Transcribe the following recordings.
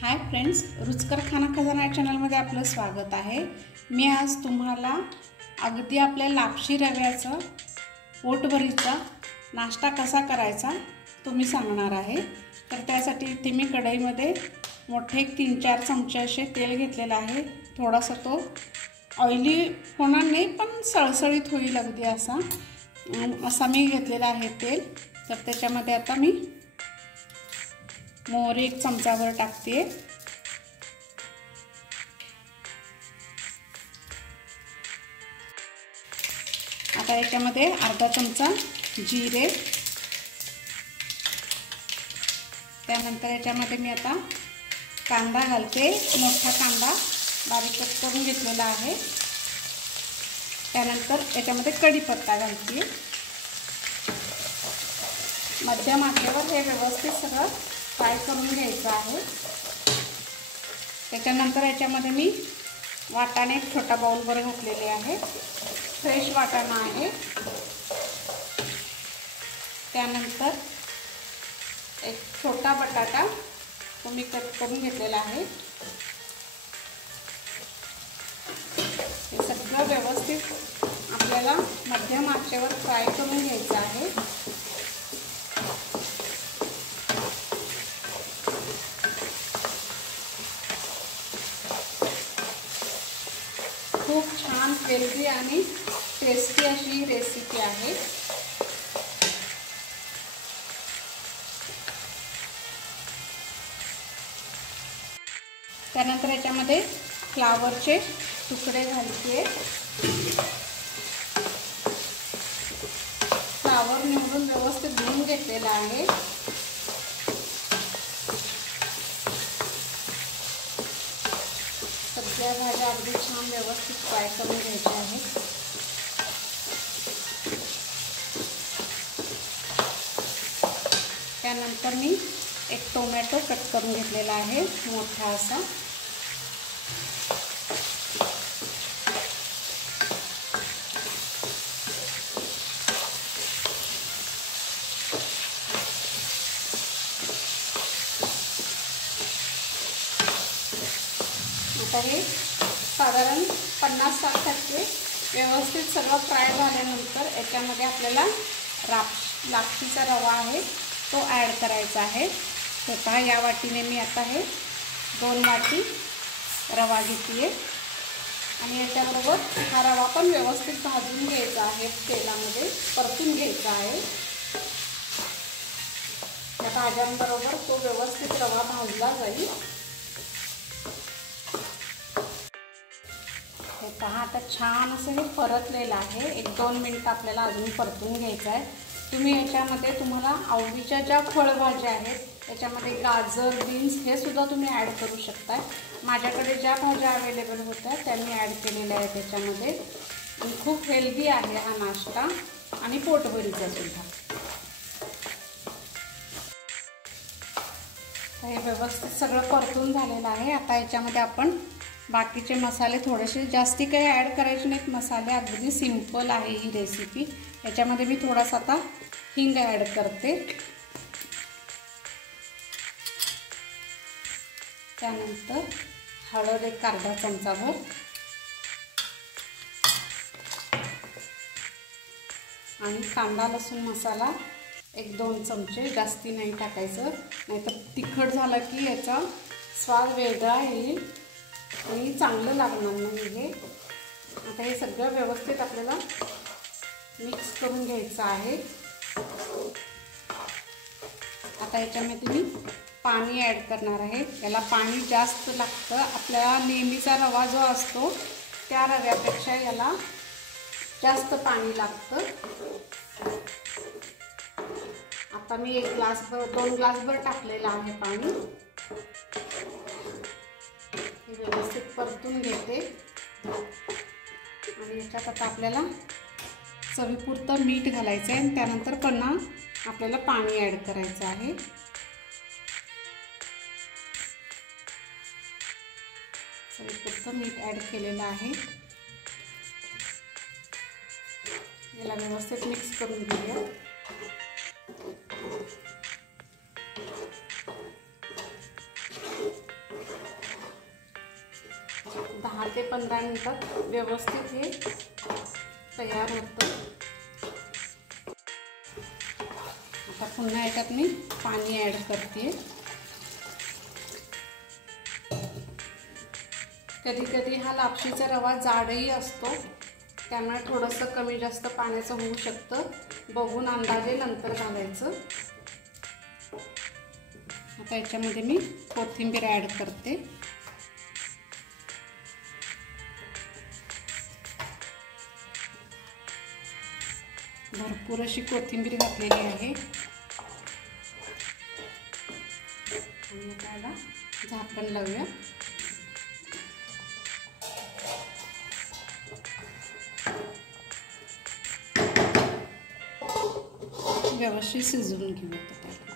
Hi friends, रुचकर खाना खजाना या चॅनलमध्ये आपलं स्वागत आहे। मी आज तुम्हाला अगदी आपल्या लापशी रव्याचा पोटभरीचा नाश्ता कसा करायचा तुम्ही सांगणार आहे। तर त्यासाठी इथे मी कढईमध्ये मोठे 3-4 चमचे असे तेल घेतलेले आहे। थोडासा तो ऑइली होणार नाही पण सळसळीत होईल अगदी असा मी घेतलेला आहे तेल। तर त्याच्यामध्ये आता मी मोहरी 1 चमचाभर टाकते। आता याच्यामध्ये अर्धा चमचा जिरे, त्यानंतर याच्यामध्ये मी आता कांदा घालते। मोठा कांदा बारीक कट करून घेतलेला आहे। त्यानंतर याच्यामध्ये कढीपत्ता घालते। मध्यम आचेवर हे व्यवस्थित सगळं फ्राय करून घ्यायचं आहे। त्याच्यानंतर याच्यामध्ये मी वाटाणे छोटा बाउलभर घातलेले आहे। फ्रेश वाटाणा आहे। त्यानंतर एक छोटा बटाटा तो मी कट करून घेतलेला आहे। हे सगळं व्यवस्थित आपल्याला मध्यम आचेवर फ्राय करून घ्यायचं आहे। खूप छान हेल्दी आणि टेस्टी अशी रेसिपी आहे। त्यानंतर याच्यामध्ये फ्लावरचे तुकडे घालते। फ्लावर निवडून व्यवस्थित धुवून घेतलेला आहे। सगळ्या भाज्या अगदी छान व्यवस्थित फ्राय करून घ्यायच्या आहेत। त्यानंतर मी एक टोमॅटो कट करून घेतलेला आहे मोठा असा। आता हे साधारण 50-60% व्यवस्थित सगळं फ्राय झाल्यानंतर याच्यामध्ये आपल्याला लापशीचा रवा आहे तो ॲड करायचा आहे। तर या वाटीने मी आता हे 2 वाटी रवा घेतली आणि याच्याबरोबर हा रवा पण व्यवस्थित भाजून घ्यायचा आहे, तेलामध्ये परतून घ्यायचा आहे। त्या भाज्यांबरोबर तो व्यवस्थित रवा भाजला जाईल। हे पहा आता छान असं हे परतलेलं आहे। 1-2 मिनिट आपल्याला अजून परतून घ्यायचं आहे। तुम्ही याच्यामध्ये तुम्हाला आवडीच्या ज्या फळभाज्या आहेत याच्यामध्ये गाजर, बीन्स हे सुद्धा तुम्ही ॲड करू शकता। माझ्याकडे ज्या भाज्या अवेलेबल होत्या त्या मी ॲड केलेल्या आहेत त्याच्यामध्ये। खूप हेल्दी आहे हा नाश्ता आणि पोटभरीचा सुद्धा। हे व्यवस्थित सगळं परतून झालेलं आहे। आता याच्यामध्ये आपण बाकीचे मसाले थोडेसे जास्ती काही ॲड करायचे नाहीत। मसाले अगदी सिंपल आहे ही रेसिपी। याच्यामध्ये मी थोडासा आता हिंग ॲड करते। त्यानंतर हळद 1 अर्धा चमचाभर, आणि कांदा लसूण मसाला 1-2 चमचे, जास्ती नाही टाकायचं नाहीतर तिखट झालं की याचा स्वाद वेगळा येईल आणि चांगलं लागणार नाही हे। आता हे सगळं व्यवस्थित आपल्याला मिक्स करून घ्यायचं आहे। आता याच्यामध्ये मी पाणी ॲड करणार आहे। याला पाणी जास्त लागतं। आपल्याला नेहमीचा रवा जो असतो त्या रव्यापेक्षा याला जास्त पाणी लागतं। आता मी 2 ग्लासभर टाकलेलं आहे पाणी। हे व्यवस्थित परतून घेते आणि याच्यात आता आपल्याला चवीपुरतं मीठ घालायचं आहे आणि त्यानंतर पुन्हा आपल्याला पाणी ॲड करायचं आहे। चवीपुरतं मीठ ॲड केलेलं आहे। याला व्यवस्थित मिक्स करून घेऊया। ते 15 मिनिटात व्यवस्थित हे तयार होतं। आता पुन्हा याच्यात मी पाणी ॲड करते। कधी कधी हा लापशीचा रवा जाडही असतो, त्यामुळे थोडंसं कमी जास्त पाण्याचं होऊ शकतं, बघून अंदाजे नंतर घालायचं। आता याच्यामध्ये मी कोथिंबीर ॲड करते। भरपूर अशी कोथिंबीर घातलेली आहे आणि त्याला झाकण लावूया। व्यवस्थित शिजवून घेऊया त्याला।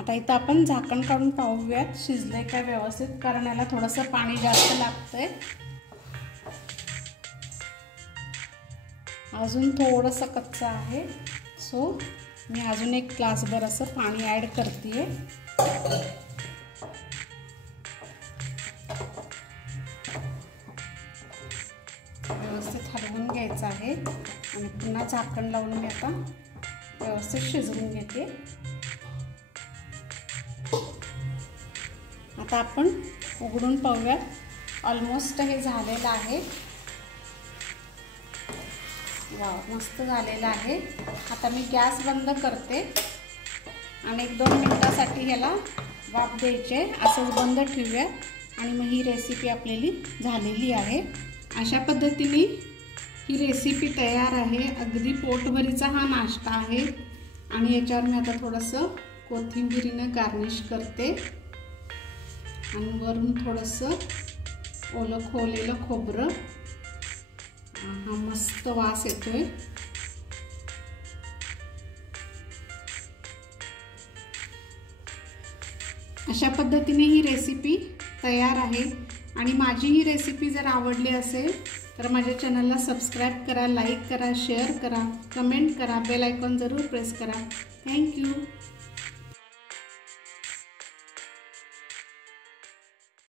आता इथं आपण झाकण काढून पाहूयात शिजले का व्यवस्थित, कारण याला थोडंसं पाणी जास्त लागतंय। अजून थोडंसं कच्चं आहे, सो मी अजून एक ग्लासभर असं पाणी ॲड करते। व्यवस्थित हलवून घ्यायचं आहे आणि पुन्हा झाकण लावून मी आता व्यवस्थित शिजवून घेते। आता आपण उघडून पाहूया। ऑलमोस्ट हे झालेलं आहे। वाव, मस्त झालेलं आहे। आता मी गॅस बंद करते आणि 1-2 मिनिटासाठी ह्याला वाफ द्यायचे, असंच बंद ठेवूया आणि मग ही रेसिपी आपली झालेली आहे। अशा पद्धतीने ही रेसिपी तयार आहे। अगदी पोटभरीचा हा नाश्ता आहे आणि याच्यावर मी आता थोडंसं कोथिंबीरीनं गार्निश करते आणि वरून थोडंसं ओलं खोवलेलं खोबरं। हा मस्त वास येतोय। अशा पद्धतीने ही रेसिपी तयार आहे आणि माझी ही रेसिपी जर आवडली असेल तर माझ्या चॅनलला सबस्क्राईब करा, लाईक करा, शेअर करा, कमेंट करा, बेल आयकॉन जरूर प्रेस करा। थँक्यू।